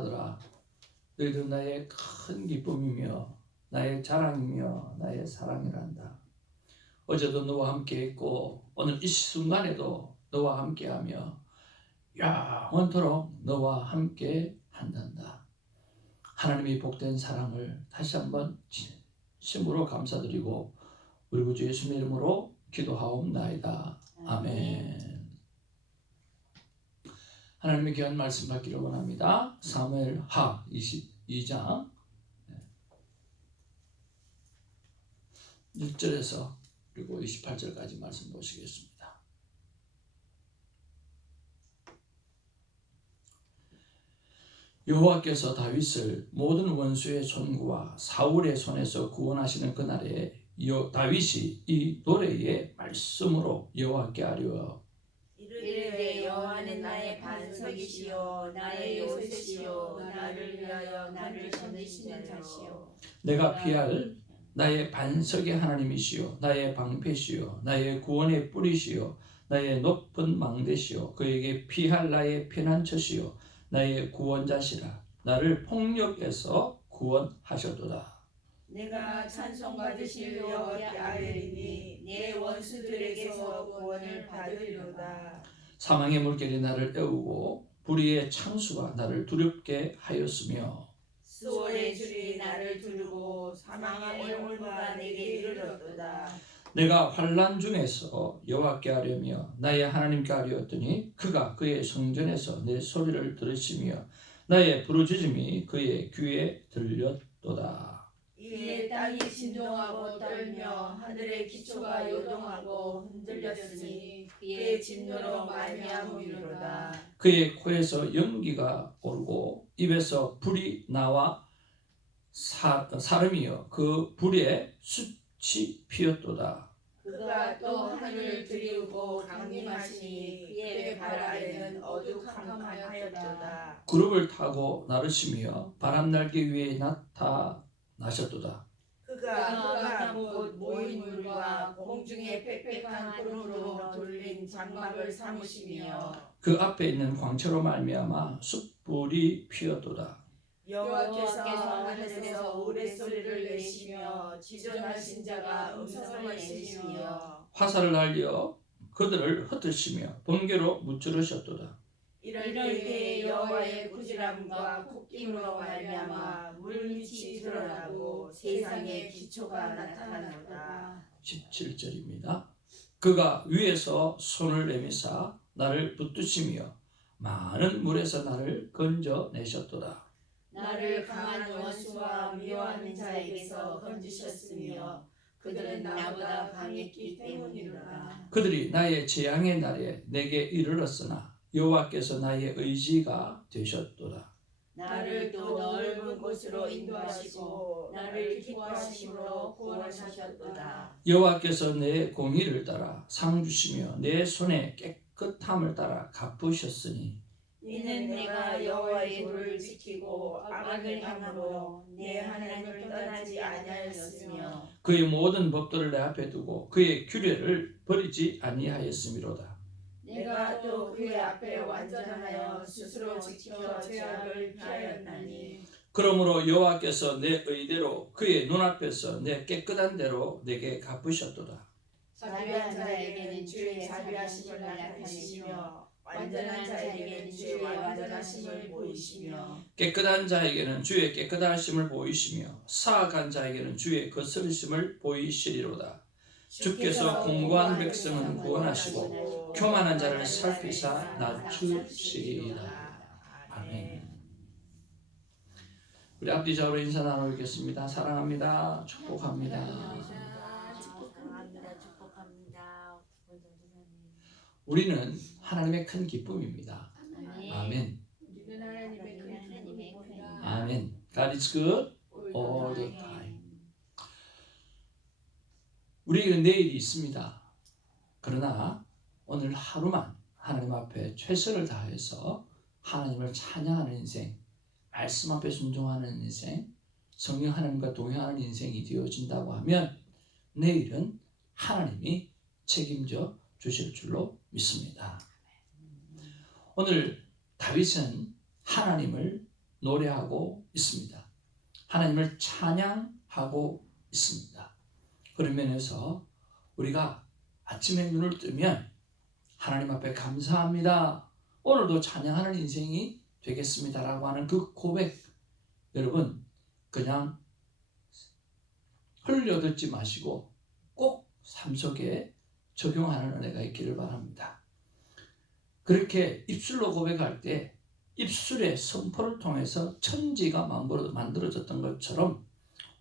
아들아, 너희들 나의 큰 기쁨이며 나의 자랑이며 나의 사랑이란다. 어제도 너와 함께 했고 오늘 이 순간에도 너와 함께하며 영원토록 너와 함께 한단다. 하나님의 복된 사랑을 다시 한번 진심으로 감사드리고 우리 구주 예수님의 이름으로 기도하옵나이다. 아멘. 하나님의 귀한 말씀 받기를 원합니다. 사무엘하 22장 1절에서 그리고 28절까지 말씀 보시겠습니다. 여호와께서 다윗을 모든 원수의 손과 사울의 손에서 구원하시는 그날에 다윗이 이 노래의 말씀으로 여호와께 아뢰어 이르되 여호와는 나의 반석이시요 나의 요새시요 나를 위하여 나를 건지시는 자시요 내가 피할 나의 반석의 하나님이시요 나의 방패시요 나의 구원의 뿌리시요 나의 높은 망대시요 그에게 피할 나의 피난처시요 나의 구원자시라. 나를 폭력에서 구원하셨도다. 내가 찬송받으실 여호와께 아뢰리니 내 원수들에게서 구원을 받으리로다. 사망의 물결이 나를 애우고 불의의 창수가 나를 두렵게 하였으며 수월의 줄이 나를 두르고 사망의 올무가 내게 이르렀도다. 내가 환난 중에서 여호와께 아뢰며 나의 하나님께 아뢰었더니 그가 그의 성전에서 내 소리를 들으시며 나의 부르짖음이 그의 귀에 들렸도다. 이에 땅이 진동하고 떨며 하늘의 기초가 요동하고 흔들렸으니 그의 진노로 말미암음이로다. 그의 코에서 연기가 오르고 입에서 불이 나와 사름이여 그 불에 숯이 피었도다. 그가 또 하늘을 들이우고 강림하시니 그의 발 아래는 어두컴컴하였도다. 구름을 타고 나르시며 바람 날개 위에 나타나셨도다. 그가 곧 모인 물과 공중의 빽빽한 구름으로 돌린 장막을 삼으시며 그 앞에 있는 광채로 말미암아 숯불이 피었도다. 여호와께서 하늘에서 우레소리를 내시며 지존하신 자가 음성을 내시며 화살을 날려 그들을 흩으시며 번개로 무찌르셨도다. 이럴 때에 여호와의 부지런함과 콧김으로 말미암아 물밑이 드러나고 세상의 기초가 나타나노다. 17절입니다. 그가 위에서 손을 내미사 나를 붙드시며 많은 물에서 나를 건져내셨도다. 나를 강한 원수와 미워하는 자에게서 건지셨으며 그들은 나보다 강했기 때문이로다. 그들이 나의 재앙의 날에 내게 이르렀으나 여호와께서 나의 의지가 되셨도다. 나를 또 넓은 곳으로 인도하시고 나를 기뻐하심으로 구원하셨도다. 여호와께서 내 공의를 따라 상 주시며 내 손의 깨끗함을 따라 갚으셨으니 이는 내가 여호와의 도를 지키고 악을 행함으로 내 하나님을 떠나지 아니하였으며 그의 모든 법도를 내 앞에 두고 그의 규례를 버리지 아니하였음이로다. 내가 또 그의 앞에 완전하여 스스로 지켜 죄악을 피하였나니 그러므로 여호와께서 내 의대로 그의 눈앞에서 내 깨끗한 대로 내게 갚으셨도다. 자비한 자에게는 주의 자비하심을 나타내시며 완전한 자에게는 주의 완전하심을 보이시며 깨끗한 자에게는 주의 깨끗하심을 보이시며 사악한 자에게는 주의 거스르심을 보이시리로다. 주께서 공고한 백성은 구원하시고 교만한 자를 살피사 낮추시리이다. 아멘. 우리 앞뒤 좌우로 인사 나누겠습니다. 사랑합니다. 축복합니다. 우리는 하나님의 큰 기쁨입니다. 아멘. 아멘. God is good all the time. 우리에게는 내일이 있습니다. 그러나 오늘 하루만 하나님 앞에 최선을 다해서 하나님을 찬양하는 인생, 말씀 앞에 순종하는 인생, 성령 하나님과 동행하는 인생이 되어진다고 하면 내일은 하나님이 책임져 주실 줄로 믿습니다. 오늘 다윗은 하나님을 노래하고 있습니다. 하나님을 찬양하고 있습니다. 그런 면에서 우리가 아침에 눈을 뜨면 하나님 앞에 감사합니다, 오늘도 찬양하는 인생이 되겠습니다라고 하는 그 고백, 여러분 그냥 흘려듣지 마시고 꼭 삶 속에 적용하는 은혜가 있기를 바랍니다. 그렇게 입술로 고백할 때 입술의 선포를 통해서 천지가 만들어졌던 것처럼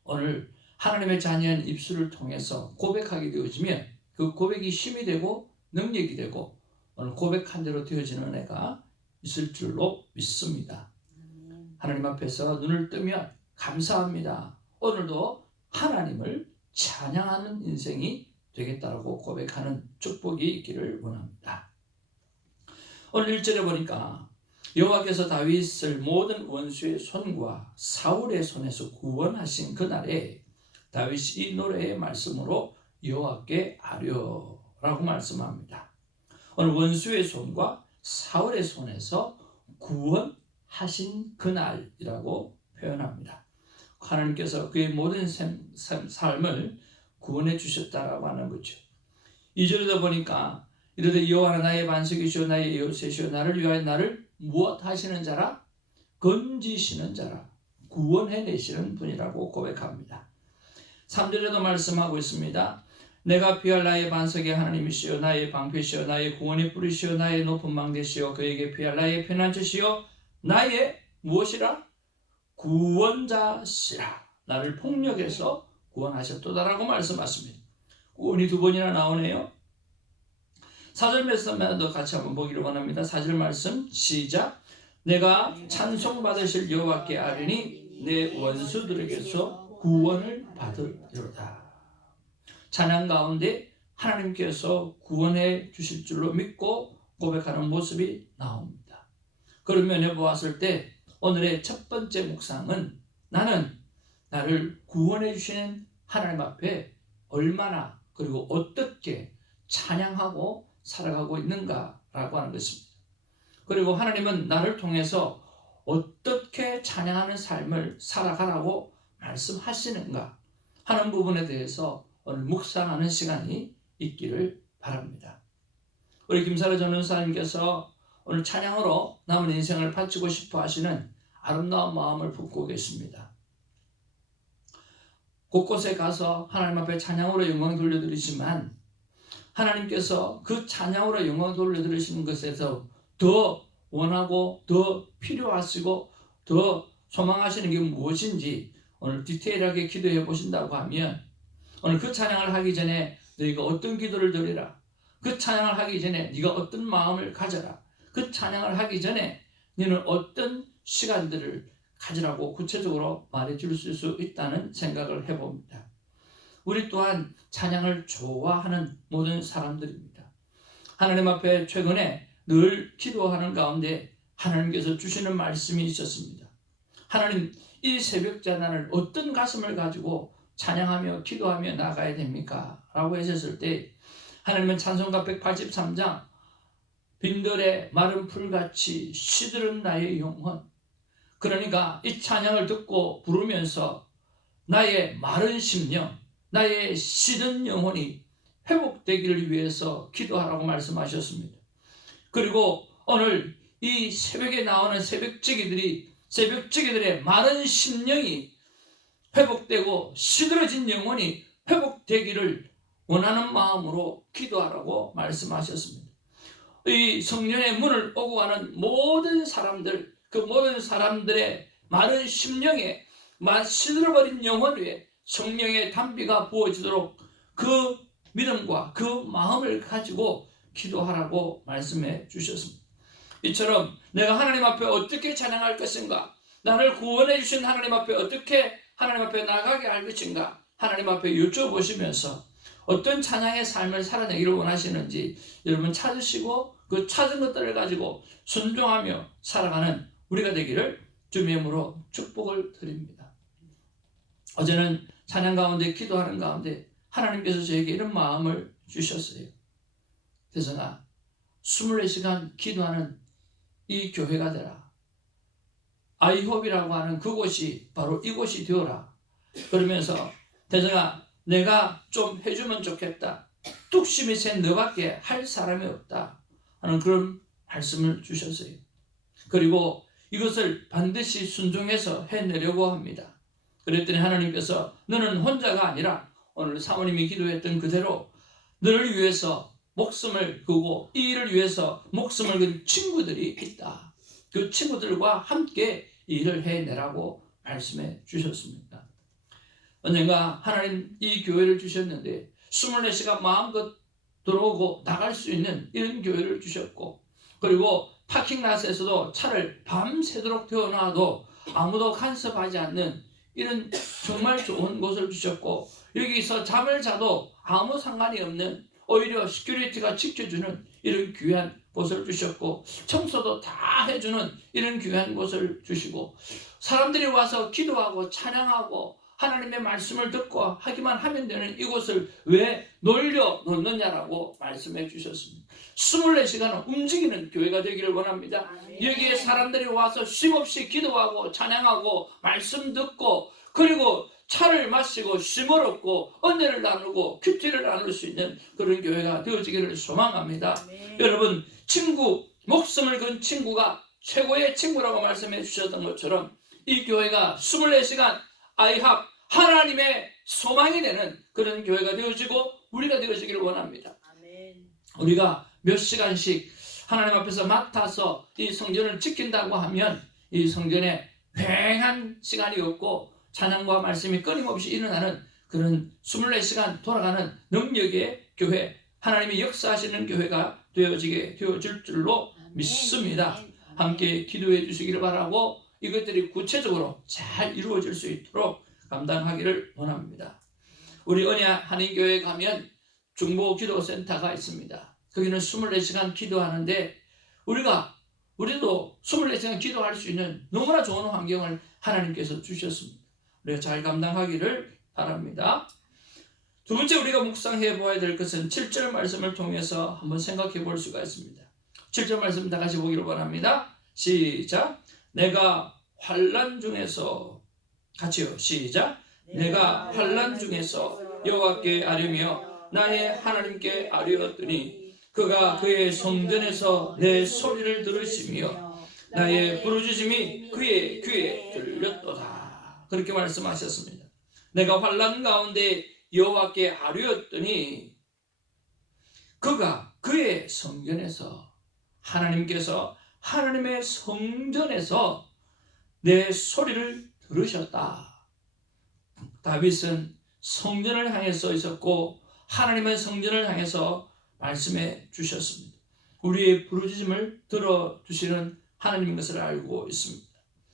오늘 하나님의 자녀인 입술을 통해서 고백하게 되어지면 그 고백이 힘이 되고 능력이 되고 오늘 고백한 대로 되어지는 은혜가 있을 줄로 믿습니다. 하나님 앞에서 눈을 뜨면 감사합니다, 오늘도 하나님을 찬양하는 인생이 되겠다라고 고백하는 축복이 있기를 원합니다. 오늘 1절에 보니까 여호와께서 다윗을 모든 원수의 손과 사울의 손에서 구원하신 그날에 다윗이 이 노래의 말씀으로 여호와께 아뢰라고 말씀합니다. 오늘 원수의 손과 사울의 손에서 구원하신 그날이라고 표현합니다. 하나님께서 그의 모든 삶을 구원해 주셨다라고 하는 거죠. 2절에도 보니까 이르되 여호와는 나의 반석이시오 나의 요새시오 나를 위하여 나를 무엇 하시는 자라? 건지시는 자라, 구원해내시는 분이라고 고백합니다. 3절에도 말씀하고 있습니다. 내가 피할 나의 반석의 하나님이시오 나의 방패시오 나의 구원의 뿌리시오 나의 높은 망대시오 그에게 피할 나의 피난처시오 나의 무엇이라? 구원자시라. 나를 폭력에서 구원하셨도다라고 말씀하십니다. 구원이 두 번이나 나오네요. 4절 말씀도 같이 한번 보기를 원합니다. 4절 말씀 시작. 내가 찬송받으실 여호와께 아뢰니 내 원수들에게서 구원을 받으리로다. 찬양 가운데 하나님께서 구원해 주실 줄로 믿고 고백하는 모습이 나옵니다. 그런 면에 보았을 때 오늘의 첫 번째 묵상은 나는 나를 구원해 주시는 하나님 앞에 얼마나 그리고 어떻게 찬양하고 살아가고 있는가라고 하는 것입니다. 그리고 하나님은 나를 통해서 어떻게 찬양하는 삶을 살아가라고 말씀하시는가 하는 부분에 대해서 오늘 묵상하는 시간이 있기를 바랍니다. 우리 김사라 전원사님께서 오늘 찬양으로 남은 인생을 바치고 싶어 하시는 아름다운 마음을 품고 계십니다. 곳곳에 가서 하나님 앞에 찬양으로 영광 돌려드리지만 하나님께서 그 찬양으로 영광 돌려드리시는 것에서 더 원하고 더 필요하시고 더 소망하시는 게 무엇인지 오늘 디테일하게 기도해 보신다고 하면 오늘 그 찬양을 하기 전에 너희가 어떤 기도를 드리라, 그 찬양을 하기 전에 네가 어떤 마음을 가져라, 그 찬양을 하기 전에 너는 어떤 시간들을 가지라고 구체적으로 말해줄 수 있다는 생각을 해봅니다. 우리 또한 찬양을 좋아하는 모든 사람들입니다. 하나님 앞에 최근에 늘 기도하는 가운데 하나님께서 주시는 말씀이 있었습니다. 하나님, 이 새벽 자단을 어떤 가슴을 가지고 찬양하며 기도하며 나가야 됩니까? 라고 하셨을 때 하나님은 찬송가 183장 빈들의 마른 풀같이 시들은 나의 영혼, 그러니까 이 찬양을 듣고 부르면서 나의 마른 심령, 나의 시든 영혼이 회복되기를 위해서 기도하라고 말씀하셨습니다. 그리고 오늘 이 새벽에 나오는 새벽지기들의 마른 심령이 회복되고 시들어진 영혼이 회복되기를 원하는 마음으로 기도하라고 말씀하셨습니다. 이 성령의 문을 오고 가는 모든 사람들, 그 모든 사람들의 마른 심령에 시들어버린 영혼 위에 성령의 단비가 부어지도록 그 믿음과 그 마음을 가지고 기도하라고 말씀해 주셨습니다. 이처럼 내가 하나님 앞에 어떻게 찬양할 것인가, 나를 구원해 주신 하나님 앞에 어떻게 하나님 앞에 나가게 할 것인가 하나님 앞에 여쭤보시면서 어떤 찬양의 삶을 살아내기를 원하시는지 여러분 찾으시고 그 찾은 것들을 가지고 순종하며 살아가는 우리가 되기를 주님의 이름으로 축복을 드립니다. 어제는 찬양 가운데 기도하는 가운데 하나님께서 저에게 이런 마음을 주셨어요. 그래서 나 24시간 기도하는 이 교회가 되라. 아이홉이라고 하는 그곳이 바로 이곳이 되어라. 그러면서 대정아, 내가 좀 해주면 좋겠다. 뚝심이 센 너밖에 할 사람이 없다 하는 그런 말씀을 주셨어요. 그리고 이것을 반드시 순종해서 해내려고 합니다. 그랬더니 하나님께서 너는 혼자가 아니라 오늘 사모님이 기도했던 그대로 너를 위해서 목숨을 걸고 이 일을 위해서 목숨을 건 친구들이 있다. 그 친구들과 함께 이 일을 해내라고 말씀해 주셨습니다. 언젠가 하나님 이 교회를 주셨는데 24시간 마음껏 들어오고 나갈 수 있는 이런 교회를 주셨고, 그리고 파킹랏에서도 차를 밤새도록 태워놔도 아무도 간섭하지 않는 이런 정말 좋은 곳을 주셨고, 여기서 잠을 자도 아무 상관이 없는 오히려 시큐리티가 지켜주는 이런 귀한 곳을 주셨고, 청소도 다 해주는 이런 귀한 곳을 주시고, 사람들이 와서 기도하고 찬양하고 하나님의 말씀을 듣고 하기만 하면 되는 이곳을 왜 놀려놓느냐라고 말씀해 주셨습니다. 24시간은 움직이는 교회가 되기를 원합니다. 여기에 사람들이 와서 쉼없이 기도하고 찬양하고 말씀 듣고, 그리고 차를 마시고 쉼을 얻고 은혜를 나누고 큐티를 나눌 수 있는 그런 교회가 되어지기를 소망합니다. 여러분, 친구, 목숨을 건 친구가 최고의 친구라고 말씀해 주셨던 것처럼 이 교회가 24시간 아이합 하나님의 소망이 되는 그런 교회가 되어지고 우리가 되어지기를 원합니다. 우리가 몇 시간씩 하나님 앞에서 맡아서 이 성전을 지킨다고 하면 이 성전에 휑한 시간이 없고 찬양과 말씀이 끊임없이 일어나는 그런 24시간 돌아가는 능력의 교회, 하나님이 역사하시는 교회가 되어질 줄로 믿습니다. 함께 기도해 주시기를 바라고 이것들이 구체적으로 잘 이루어질 수 있도록 감당하기를 원합니다. 우리 은혜 한인교회에 가면 중보 기도센터가 있습니다. 거기는 24시간 기도하는데 우리도 24시간 기도할 수 있는 너무나 좋은 환경을 하나님께서 주셨습니다. 우리가 잘 감당하기를 바랍니다. 두 번째 우리가 묵상해 보아야 될 것은 7절 말씀을 통해서 한번 생각해 볼 수가 있습니다. 7절 말씀 다 같이 보기를 원합니다. 시작. 내가 환난 중에서, 같이요. 시작. 내가 환난 중에서 여호와께 아뢰며 나의 하나님께 아뢰었더니 그가 그의 성전에서 내 소리를 들으시며 나의 부르짖음이 그의 귀에 들렸도다. 그렇게 말씀하셨습니다. 내가 환난 가운데 여호와께 아뢰었더니 그가 그의 성전에서, 하나님께서 하나님의 성전에서 내 소리를 들으셨다. 다윗은 성전을 향해 서 있었고 하나님의 성전을 향해서 말씀해 주셨습니다. 우리의 부르짖음을 들어주시는 하나님인 것을 알고 있습니다.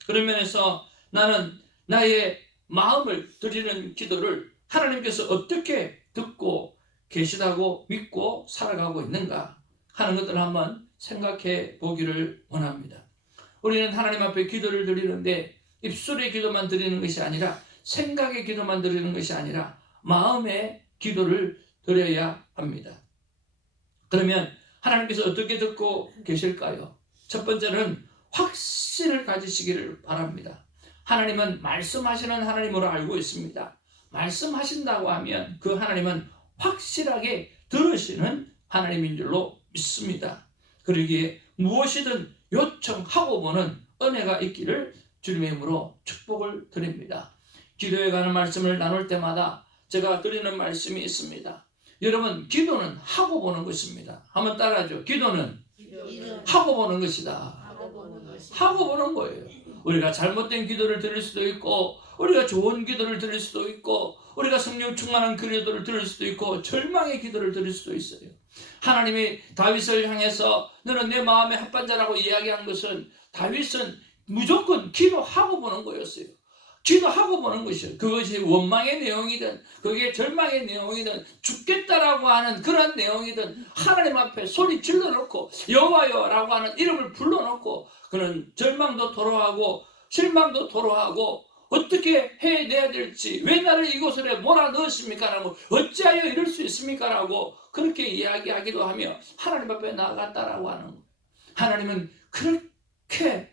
그런 면에서 나는 나의 마음을 드리는 기도를 하나님께서 어떻게 듣고 계시다고 믿고 살아가고 있는가 하는 것들을 한번 생각해 보기를 원합니다. 우리는 하나님 앞에 기도를 드리는데 입술의 기도만 드리는 것이 아니라, 생각의 기도만 드리는 것이 아니라 마음의 기도를 드려야 합니다. 그러면 하나님께서 어떻게 듣고 계실까요? 첫 번째는 확신을 가지시기를 바랍니다. 하나님은 말씀하시는 하나님으로 알고 있습니다. 말씀하신다고 하면 그 하나님은 확실하게 들으시는 하나님인 줄로 믿습니다. 그러기에 무엇이든 요청하고 보는 은혜가 있기를 주님의 이름으로 축복을 드립니다. 기도에 관한 말씀을 나눌 때마다 제가 드리는 말씀이 있습니다. 여러분, 기도는 하고 보는 것입니다. 한번 따라하죠. 기도는 하고 보는 것이다. 하고 보는 거예요. 우리가 잘못된 기도를 드릴 수도 있고, 우리가 좋은 기도를 드릴 수도 있고, 우리가 성령 충만한 기도를 드릴 수도 있고, 절망의 기도를 드릴 수도 있어요. 하나님이 다윗을 향해서 너는 내 마음의 합반자라고 이야기한 것은 다윗은 무조건 기도하고 보는 거였어요. 기도하고 보는 것이요. 그것이 원망의 내용이든 그게 절망의 내용이든 죽겠다라고 하는 그런 내용이든 하나님 앞에 소리 질러놓고 여호와여라고 하는 이름을 불러놓고 그는 절망도 토로하고 실망도 토로하고 어떻게 해내야 될지, 왜 나를 이곳에 몰아넣으십니까? 라고, 어찌하여 이럴 수 있습니까? 라고 그렇게 이야기하기도 하며 하나님 앞에 나아갔다라고 하는 거예요. 하나님은 그렇게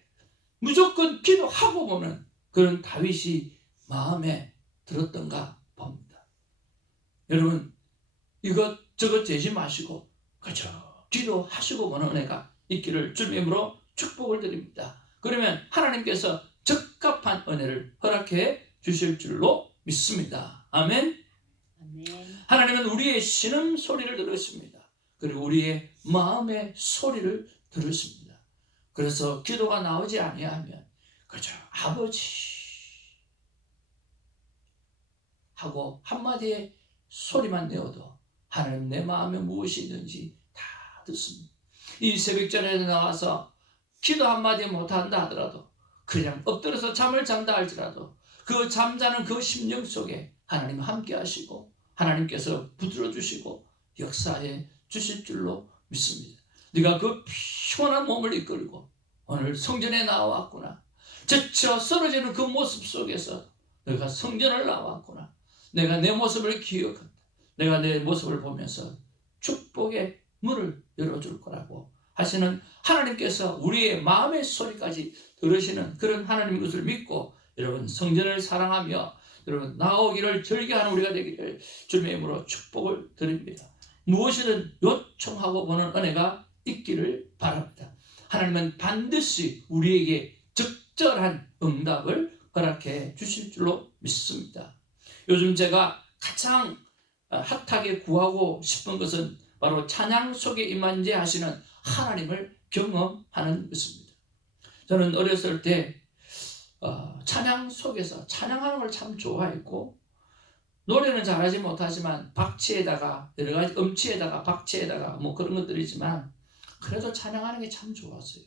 무조건 기도하고 보는 그런 다윗이 마음에 들었던가 봅니다. 여러분 이것저것 재지 마시고 그저 기도하시고 보는 은혜가 있기를 주님의 이름으로 축복을 드립니다. 그러면 하나님께서 적합한 은혜를 허락해 주실 줄로 믿습니다. 아멘. 하나님은 우리의 신음 소리를 들으십니다. 그리고 우리의 마음의 소리를 들으십니다. 그래서 기도가 나오지 아니하면 그저 아버지 하고 한마디의 소리만 내어도 하나님 내 마음에 무엇이 있는지 다 듣습니다. 이 새벽전에 나와서 기도 한마디 못한다 하더라도 그냥 엎드려서 잠을 잔다 할지라도 그 잠자는 그 심령 속에 하나님 함께 하시고 하나님께서 붙들어 주시고 역사해 주실 줄로 믿습니다. 네가 그 피곤한 몸을 이끌고 오늘 성전에 나왔구나. 지쳐 쓰러지는 그 모습 속에서 내가 성전을 나왔구나. 내가 내 모습을 기억한다. 내가 내 모습을 보면서 축복의 문을 열어줄 거라고 하시는 하나님께서 우리의 마음의 소리까지 들으시는 그런 하나님의 것을 믿고 여러분 성전을 사랑하며 여러분 나오기를 즐겨하는 우리가 되기를 주님의 이름으로 축복을 드립니다. 무엇이든 요청하고 보는 은혜가 있기를 바랍니다. 하나님은 반드시 우리에게 적절한 응답을 허락해 주실 줄로 믿습니다. 요즘 제가 가장 핫하게 구하고 싶은 것은 바로 찬양 속에 임한제하시는 하나님을 경험하는 것입니다. 저는 어렸을 때 찬양 속에서 찬양하는 걸 참 좋아했고 노래는 잘하지 못하지만 박치에다가 여러 가지 음치에다가 박치에다가 뭐 그런 것들이지만 그래도 찬양하는 게 참 좋았어요.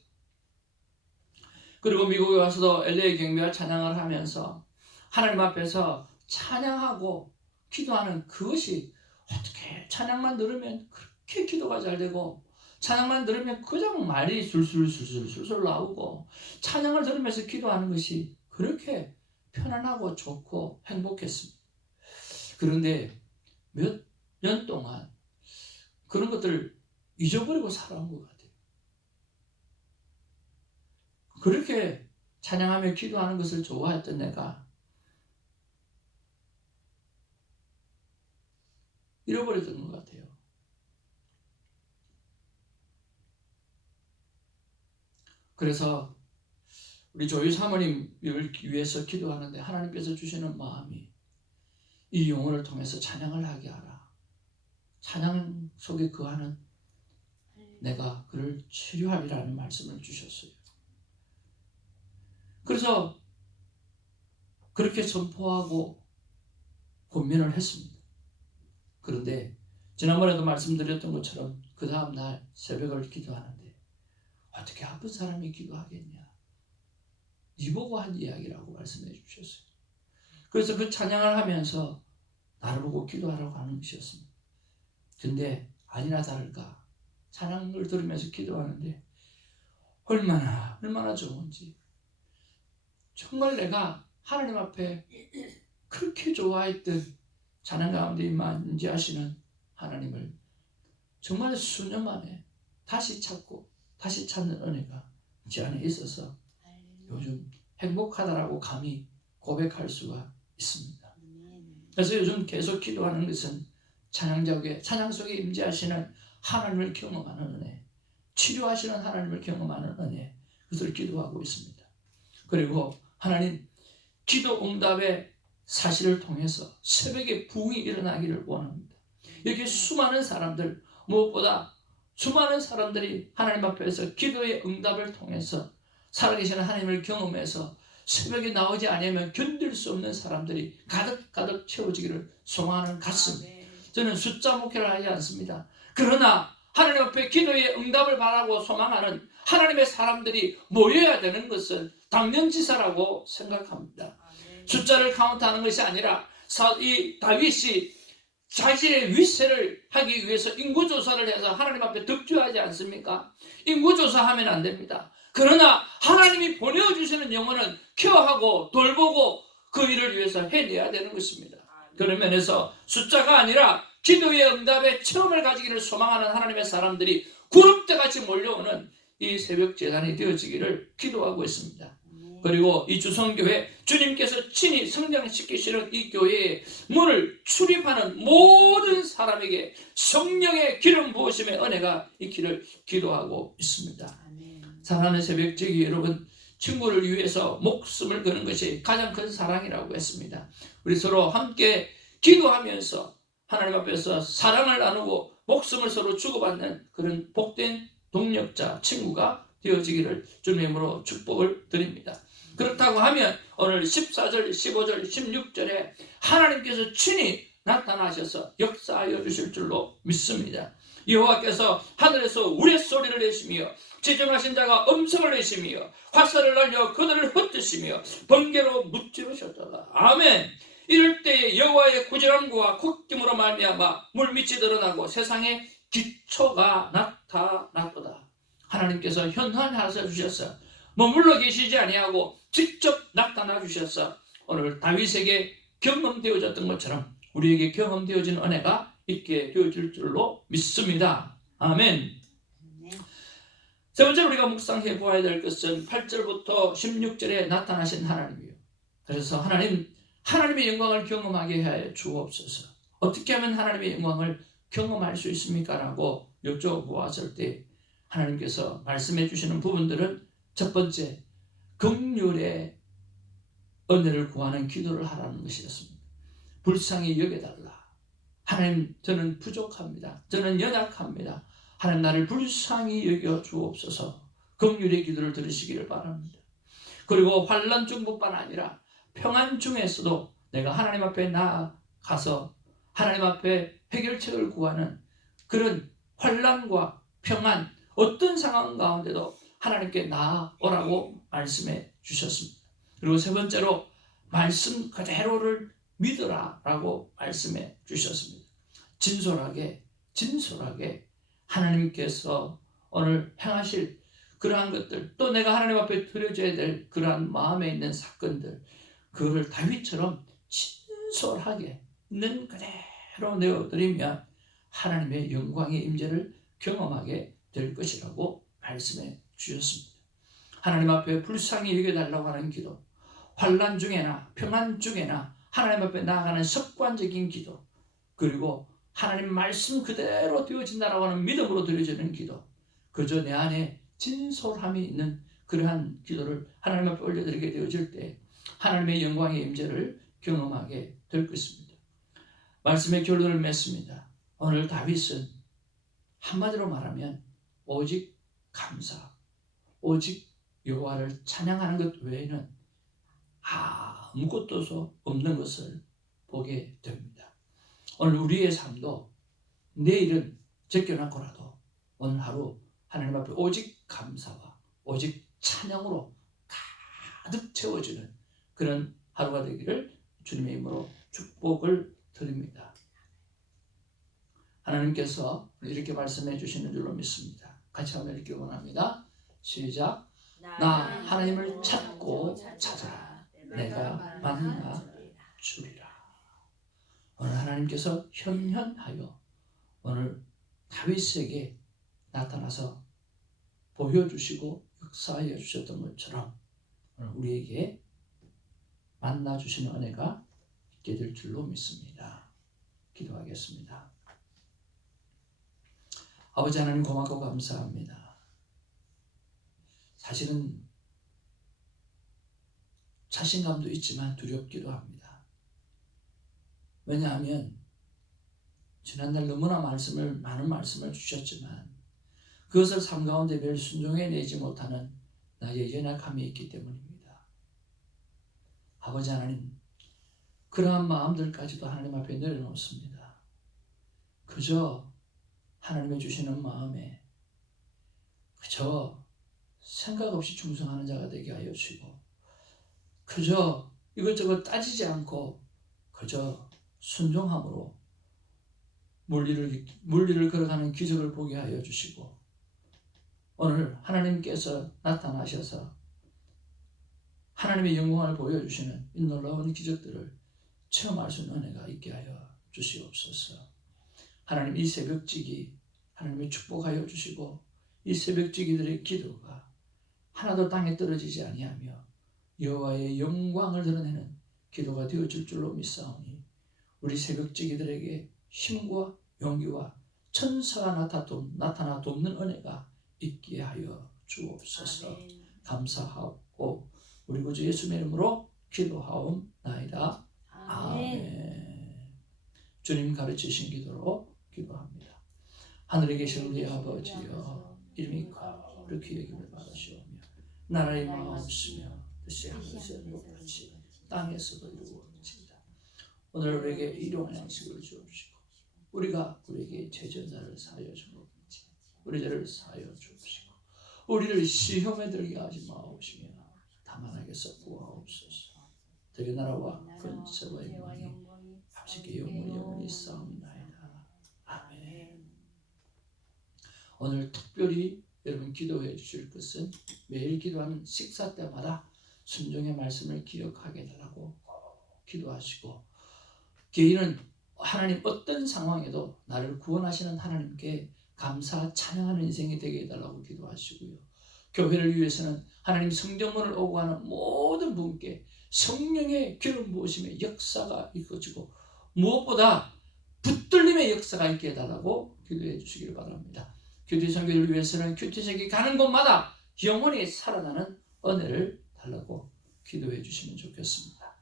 그리고 미국에 와서도 LA 경배와 찬양을 하면서 하나님 앞에서 찬양하고 기도하는 그것이 어떻게 찬양만 들으면 그렇게 기도가 잘 되고 찬양만 들으면 그냥 말이 술술 나오고 찬양을 들으면서 기도하는 것이 그렇게 편안하고 좋고 행복했습니다. 그런데 몇 년 동안 그런 것들을 잊어버리고 살아온 것 같아요. 그렇게 찬양하며 기도하는 것을 좋아했던 내가 잃어버렸던 것 같아요. 그래서 우리 조유 사모님을 위해서 기도하는데 하나님께서 주시는 마음이 이 영혼을 통해서 찬양을 하게 하라. 찬양 속에 거하는 내가 그를 치료하리라는 말씀을 주셨어요. 그래서 그렇게 선포하고 권면을 했습니다. 그런데 지난번에도 말씀드렸던 것처럼 그 다음날 새벽을 기도하는데 어떻게 아픈 사람이 기도하겠냐. 네 보고 한 이야기라고 말씀해 주셨어요. 그래서 그 찬양을 하면서 나를 보고 기도하라고 하는 것이었습니다. 근데 아니나 다를까 찬양을 들으면서 기도하는데 얼마나 좋은지 정말 내가 하나님 앞에 그렇게 좋아했던 찬양 가운데 임재하시는 하나님을 정말 수년 만에 다시 찾고 다시 찾는 은혜가 제 안에 있어서 요즘 행복하다라고 감히 고백할 수가 있습니다. 그래서 요즘 계속 기도하는 것은 찬양 속에 임재하시는 하나님을 경험하는 은혜, 치료하시는 하나님을 경험하는 은혜, 그것을 기도하고 있습니다. 그리고 하나님 기도 응답의 사실을 통해서 새벽에 부흥이 일어나기를 원합니다. 이렇게 수많은 사람들, 무엇보다 수많은 사람들이 하나님 앞에서 기도의 응답을 통해서 살아계시는 하나님을 경험해서 새벽에 나오지 않으면 견딜 수 없는 사람들이 가득 채워지기를 소망하는 가슴. 저는 숫자 목회를 하지 않습니다. 그러나 하나님 앞에 기도의 응답을 바라고 소망하는 하나님의 사람들이 모여야 되는 것은 당연지사라고 생각합니다. 숫자를 카운트하는 것이 아니라 이 다윗이 자신의 위세를 하기 위해서 인구조사를 해서 하나님 앞에 득주하지 않습니까? 인구조사하면 안 됩니다. 그러나 하나님이 보내주시는 영혼은 케어하고 돌보고 그 일을 위해서 해내야 되는 것입니다. 그런 면에서 숫자가 아니라 기도의 응답의 체험을 가지기를 소망하는 하나님의 사람들이 구름대같이 몰려오는 이 새벽 재단이 되어지기를 기도하고 있습니다. 그리고 이 주성교회 주님께서 친히 성장시키시는 이 교회의 문을 출입하는 모든 사람에게 성령의 기름 부으심의 은혜가 있기를 기도하고 있습니다. 사랑하는 새벽지기 여러분, 친구를 위해서 목숨을 거는 것이 가장 큰 사랑이라고 했습니다. 우리 서로 함께 기도하면서 하나님 앞에서 사랑을 나누고 목숨을 서로 주고받는 그런 복된 동력자, 친구가 되어지기를 주님의 이름으로 축복을 드립니다. 그렇다고 하면 오늘 14절, 15절, 16절에 하나님께서 친히 나타나셔서 역사하여 주실 줄로 믿습니다. 여호와께서 하늘에서 우레소리를 내시며 지정하신 자가 음성을 내시며 화살을 날려 그들을 흩으시며 번개로 무찌르셨도다. 아멘. 이럴 때에 여호와의 구질함과 콧김으로 말미암아 물밑이 드러나고 세상에 기초가 나타났도다. 하나님께서 현현하셔 주셔서 머물러 계시지 아니하고 직접 나타나 주셔서 오늘 다윗에게 경험되어졌던 것처럼 우리에게 경험되어진 은혜가 있게 되어질 줄로 믿습니다. 아멘. 세 번째로 우리가 묵상해 보아야 될 것은 8절부터 16절에 나타나신 하나님이요. 그래서 하나님의 영광을 경험하게 하여 주옵소서. 어떻게 하면 하나님의 영광을 경험할 수 있습니까? 라고 여쭤보았을 때 하나님께서 말씀해 주시는 부분들은 첫 번째, 긍휼의 은혜를 구하는 기도를 하라는 것이었습니다. 불쌍히 여겨달라. 하나님, 저는 부족합니다. 저는 연약합니다. 하나님, 나를 불쌍히 여겨 주옵소서. 긍휼의 기도를 들으시기를 바랍니다. 그리고 환난 중뿐만 아니라 평안 중에서도 내가 하나님 앞에 나아가서 하나님 앞에 해결책을 구하는 그런 환난과 평안, 어떤 상황 가운데도 하나님께 나아오라고 말씀해 주셨습니다. 그리고 세 번째로 말씀 그대로를 믿으라 라고 말씀해 주셨습니다. 진솔하게 하나님께서 오늘 행하실 그러한 것들, 또 내가 하나님 앞에 드려줘야 될 그러한 마음에 있는 사건들, 그거를 다윗처럼 진솔하게 있는 그대로 내어드리면 하나님의 영광의 임재를 경험하게 될 것이라고 말씀해 주셨습니다. 하나님 앞에 불쌍히 여겨달라고 하는 기도, 환난 중에나 평안 중에나 하나님 앞에 나아가는 습관적인 기도, 그리고 하나님 말씀 그대로 되어진다라고 하는 믿음으로 드려지는 기도, 그저 내 안에 진솔함이 있는 그러한 기도를 하나님 앞에 올려드리게 되어질 때 하나님의 영광의 임재를 경험하게 될 것입니다. 말씀의 결론을 맺습니다. 오늘 다윗은 한마디로 말하면 오직 감사, 오직 여호와를 찬양하는 것 외에는 아무것도 없는 것을 보게 됩니다. 오늘 우리의 삶도 내일은 제껴놨고라도 오늘 하루 하나님 앞에 오직 감사와 오직 찬양으로 가득 채워지는 그런 하루가 되기를 주님의 이름으로 축복을 드립니다. 하나님께서 이렇게 말씀해 주시는 줄로 믿습니다. 같이 한번 읽기 원합니다. 시작. 나 하나님을 찾고 찾아라. 내가 만나 주리라. 오늘 하나님께서 현현하여 오늘 다윗에게 나타나서 보여주시고 역사하여 주셨던 것처럼 오늘 우리에게 만나 주시는 은혜가 있게 될 줄로 믿습니다. 기도하겠습니다. 아버지 하나님, 고맙고 감사합니다. 사실은 자신감도 있지만 두렵기도 합니다. 왜냐하면 지난날 너무나 많은 말씀을 주셨지만 그것을 삶 가운데 매일 순종해내지 못하는 나의 연약함이 있기 때문입니다. 아버지 하나님, 그러한 마음들까지도 하나님 앞에 내려놓습니다. 그저 하나님의 주시는 마음에 그저 생각 없이 충성하는 자가 되게 하여 주시고 그저 이것저것 따지지 않고 그저 순종함으로 물리를 걸어가는 기적을 보게 하여 주시고 오늘 하나님께서 나타나셔서 하나님의 영광을 보여주시는 이 놀라운 기적들을 체험할 수 있는 은혜가 있게 하여 주시옵소서. 하나님, 이 새벽지기 하나님의 축복하여 주시고 이 새벽지기들의 기도가 하나도 땅에 떨어지지 아니하며 여호와의 영광을 드러내는 기도가 되어질 줄로 믿사오니 우리 새벽지기들에게 힘과 용기와 천사가 나타나 돕는 은혜가 있게 하여 주옵소서. 아멘. 감사하고 우리 구주 예수님의 이름으로 기도하옵나이다. 아멘. 주님 가르치신 기도로 기도합니다. 하늘에 계신 우리 아버지여, 이름이 거룩히 여김을 받으시오며 나라의 마음이시며 뜻이 하늘에서 똑같이 땅에서도 이루어집니다. 오늘 우리에게 일용할 양식을 주옵시고 우리가 우리에게 죄전자를 사하여 주옵시고 우리 죄를 사하여 주옵시고 우리를 시험에 들게 하지 마옵시며 다만 악에서 구하옵소서. 되게 나라와 근세와 영광이 아버지께 영원히 싸움나이다. 아멘. 오늘 특별히 여러분 기도해 주실 것은 매일 기도하는 식사 때마다 순종의 말씀을 기억하게 해달라고 기도하시고, 개인은 하나님 어떤 상황에도 나를 구원하시는 하나님께 감사 찬양하는 인생이 되게 해달라고 기도하시고요. 교회를 위해서는 하나님 성전문을 오고 가는 모든 분께 성령의 기름 부으심의 역사가 이루어지고 무엇보다 붙들림의 역사가 있게 해달라고 기도해 주시기를 바랍니다. 큐티 선교를 위해서는 큐티색이 가는 곳마다 영원히 살아나는 은혜를 달라고 기도해 주시면 좋겠습니다.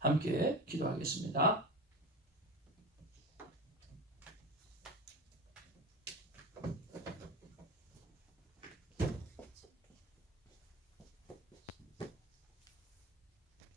함께 기도하겠습니다.